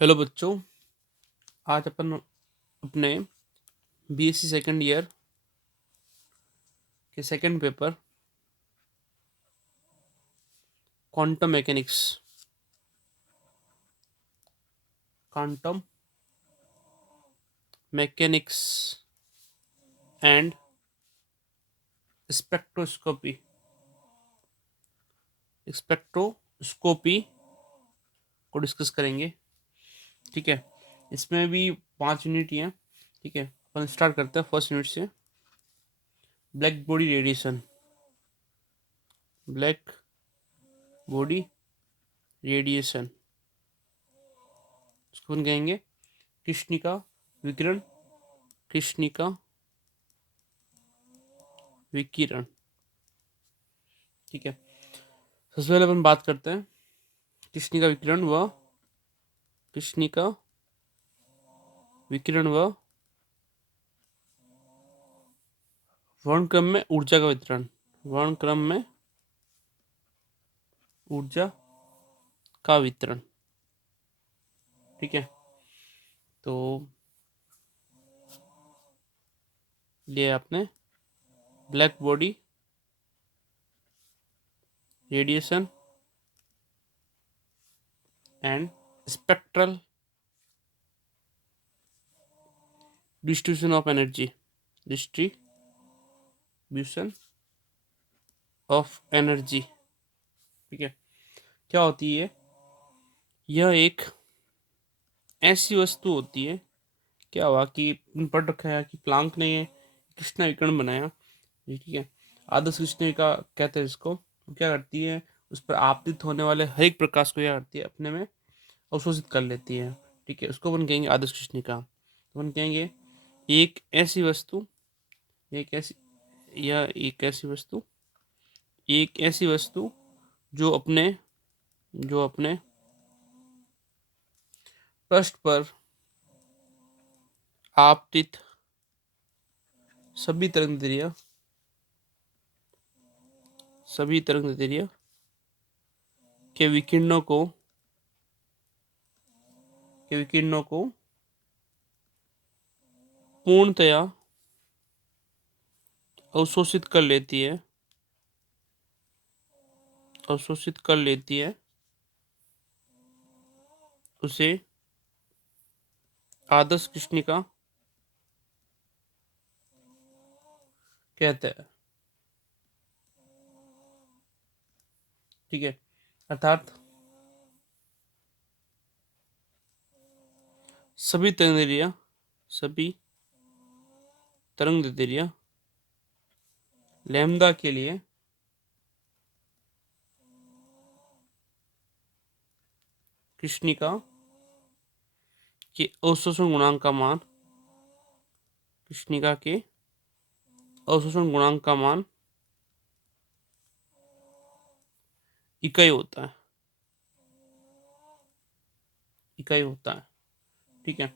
Hello बच्चों। आज अपन अपने बीएससी सेकंड ईयर के second paper quantum mechanics and spectroscopy spectroscopy को डिस्कस करेंगे। ठीक है, इसमें भी 5 यूनिट ही हैं। ठीक है, अपन स्टार्ट करते हैं फर्स्ट यूनिट से। Black body radiation. Black body radiation इसको अपन कहेंगे कृष्णिका विकिरण। कृष्णिका विकिरण। ठीक है, सबसे पहले अपन बात करते हैं कृष्णिका विकिरण व कृष्णिका विकिरण व वर्णक्रम में ऊर्जा का वितरण। वर्णक्रम में ऊर्जा का वितरण। ठीक है, तो ये आपने black body radiation and spectral distribution of energy. Distribution of energy. ठीक है, क्या होती है? यह एक ऐसी वस्तु होती है, क्या हुआ कि पढ़ रखा है कि प्लांक ने कृष्णा विकिरण बनाया। ठीक है, आदर्श कृष्ण का कहते हैं इसको। वो क्या करती है, उस पर आपतित होने वाले हर एक प्रकाश को क्या करती है, अपने में अवशोषित कर लेती है। ठीक है, उसको अपन कहेंगे आदर्श कृष्णिका। तो अपन कहेंगे एक ऐसी वस्तु, एक ऐसी या एक ऐसी वस्तु जो अपने पृष्ठ पर आपतित सभी तरंग दैर्ध्य के विकिरणों को पूर्णतया अवशोषित कर लेती है उसे आदर्श कृष्णिका कहते हैं। ठीक है, अर्थात सभी तरंग दैर्ध्य लैम्ब्डा के लिए कृष्णिका के अवशोषण गुणांक का मान इकाई होता है। ठीक है,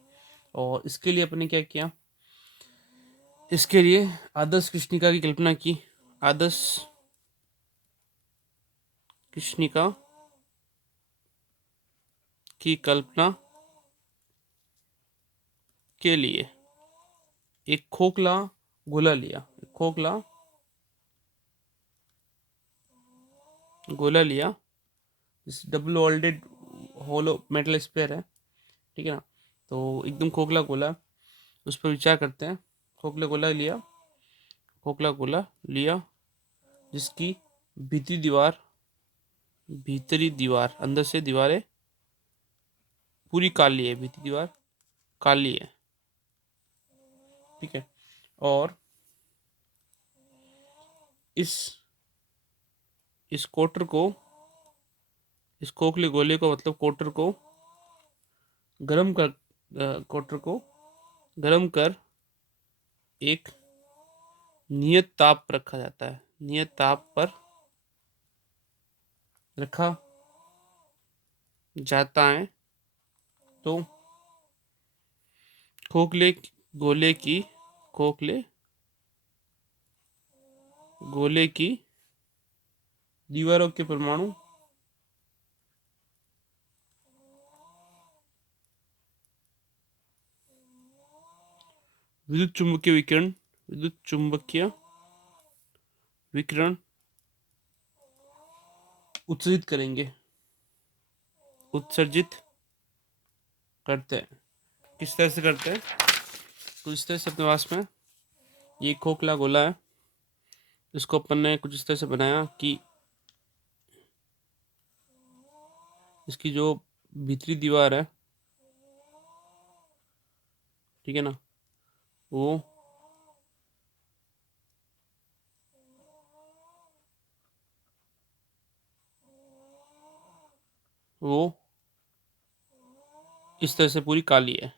और इसके लिए अपने क्या किया, इसके लिए आदर्श कृष्णिका की कल्पना की। आदर्श कृष्णिका की कल्पना के लिए एक खोखला गोला लिया। इस डबल वॉल्डेड होलो मेटल स्फीयर है। ठीक है ना, तो एकदम खोखला गोला, उस पर विचार करते हैं। खोखला गोला लिया जिसकी भीतरी दीवार अंदर से दीवारें पूरी काली है, भीतरी दीवार काली है। ठीक है, और इस कोटर को, इस खोखले गोले को, मतलब कोटर को गरम कर एक नियत ताप पर रखा जाता है। नियत ताप पर रखा जाता है तो खोखले गोले की दीवारों के परमाणु विद्युत चुंबकीय विकिरण, विद्युत चुंबकीय विकिरण उत्सर्जित करेंगे, उत्सर्जित करते हैं। किस तरह से करते हैं? तो इस तरह से अपने पास में ये खोखला गोला है, इसको अपन ने कुछ इस तरह से बनाया कि इसकी जो भीतरी दीवार है, ठीक है ना, वो वो इस तरह से पूरी काली है,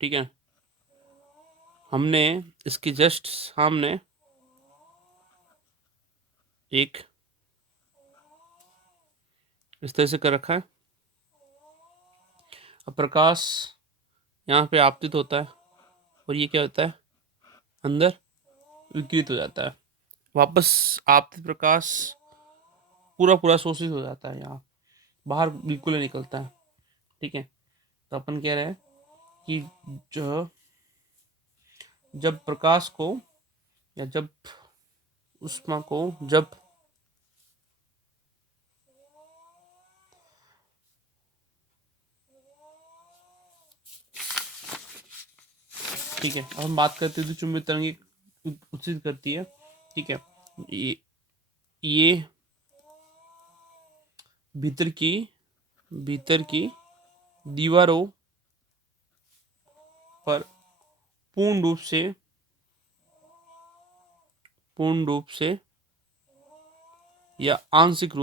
ठीक है। हमने इसके जस्ट सामने एक इस तरह से कर रखा है। अब प्रकाश यहाँ पे आपतित होता है और ये क्या होता है, अंदर विकिरित हो जाता है। वापस आपतित प्रकाश पूरा पूरा शोषित हो जाता है, यहाँ बाहर बिल्कुल नहीं निकलता है, ठीक है। तो अपन कह रहे हैं कि जो जब प्रकाश को या जब उष्मा को जब ठीक है, अब हम बात करते हैं चुंबकीय तरंग उत्सर्जित करती है, ठीक है। ये भीतर की दीवारों पर पूर्ण रूप से या आंशिक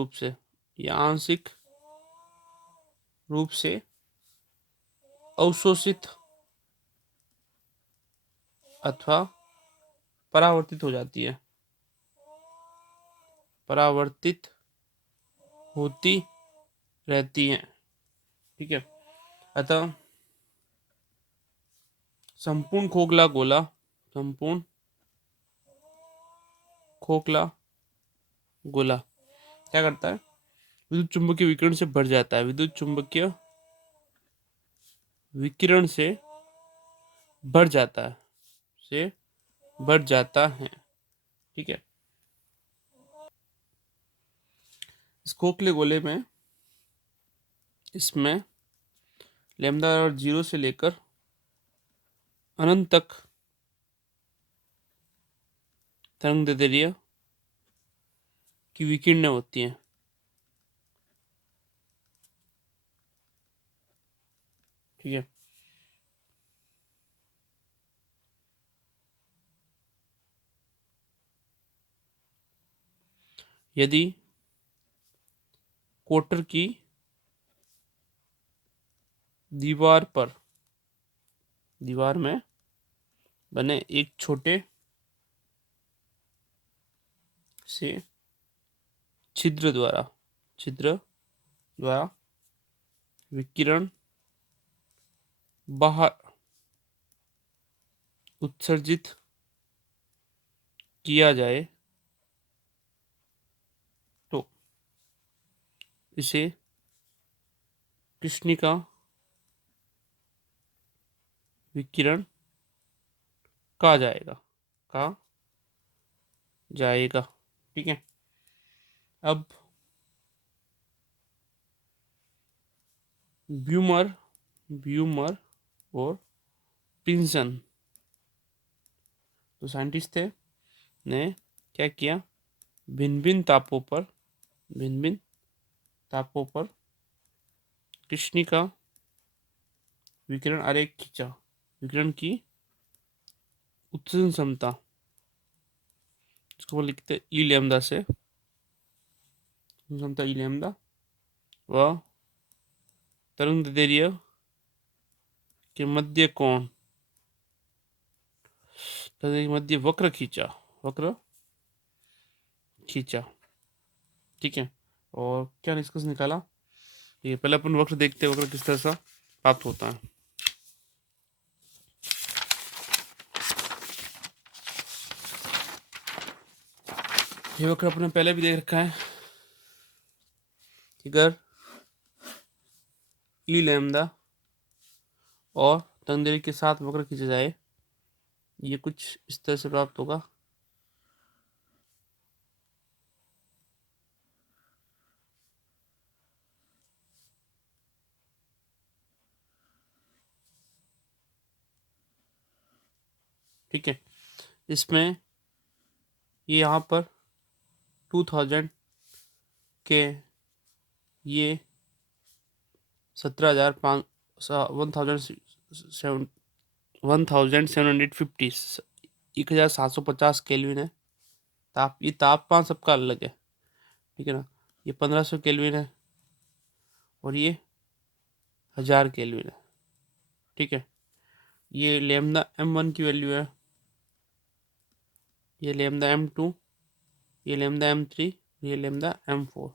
रूप से अवशोषित अथवा परावर्तित हो जाती है, परावर्तित होती रहती हैं, ठीक है। अतः संपूर्ण खोखला गोला क्या करता है, विद्युत चुंबकीय विकिरण से भर जाता है, विद्युत चुंबकीय विकिरण से भर जाता है, से भर जाता है, ठीक है। इस खोखले गोले में इसमें लैम्डा और 0 से लेकर अनंत तक तरंग दैर्ध्य की विकिरणें होती हैं, ठीक है। यदि कोटर की दीवार में बने एक छोटे से छिद्र द्वारा विकिरण बाहर उत्सर्जित किया जाए तो इसे कृष्णिका विकिरण कहा जाएगा, ठीक है। अब ब्यूमर और प्रिंसन तो साइंटिस्ट थे, ने क्या किया, भिन्न भिन्न तापों पर कृष्णिका विकिरण आरेख खींचा, विकिरण की उत्सर्जन क्षमता, इसको लिखते हैं ई लैम्डा से, क्षमता ई लैम्डा व तरंग दैर्ध्य के मध्य कोण मध्य वक्र खींचा, ठीक है। और क्या निष्कर्ष निकाला, ठीक है। पहले अपन वक्र देखते हैं, वक्र किस तरह से प्राप्त होता है। ये वक्र अपने पहले भी देख रखा है, अगर ई लैम्डा और तरंग दैर्ध्य के साथ वक्र खींचा जाए ये कुछ इस तरह से प्राप्त होगा। ठीक है, इसमें ये यहाँ पर 2000 के ये 17,500 1750 1750 केल्विन है। ये तापमान सबका अलग है, ठीक है ना। ये 1500 केल्विन है और ये 1000 केल्विन है, ठीक है। ये लेमदा M1 की वैल्यू है, ये लेमदा M2, ये लेमदा M3, ये लेमदा M4,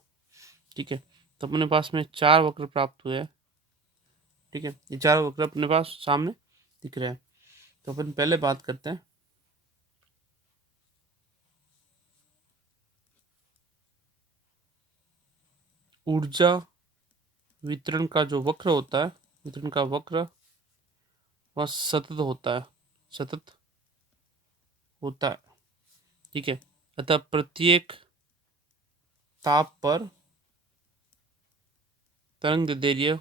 ठीक है। तो अपने पास में 4 वक्र प्राप्त हुए हैं, ठीक है। ये 4 वक्र अपने पास सामने दिख रहे हैं। तो अपन पहले बात करते हैं ऊर्जा वितरण का। जो वक्र होता है, वितरण का वक्र, वह सतत होता है, सतत होता है, ठीक है। अतः प्रत्येक ताप पर तरंग दैर्ध्य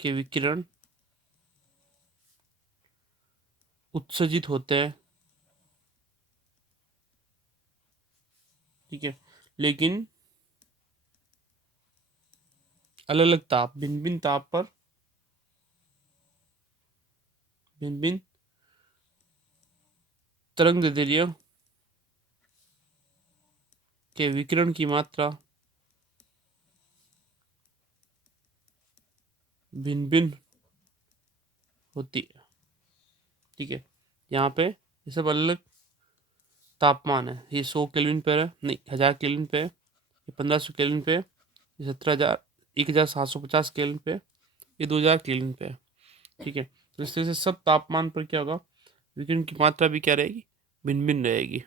के विकिरण उत्सर्जित होते हैं, ठीक है। लेकिन अलग अलग ताप, भिन्न भिन्न ताप पर भिन्न भिन्न तरंग दैर्ध्य के विकिरण की मात्रा भिन्न भिन्न होती है, ठीक है। यहाँ पे ये सब अलग अलग तापमान है। ये 100 केल्विन पे है, नहीं 1000 केल्विन पे है, ये 1500 केल्विन पे है, ये 17,000 1750 केल्विन पे है, ये 2000 केल्विन पे है, ठीक है। तो इस तरह से सब तापमान पर क्या होगा, विकिरण की मात्रा भी क्या रहेगी, भिन्न भिन्न रहेगी।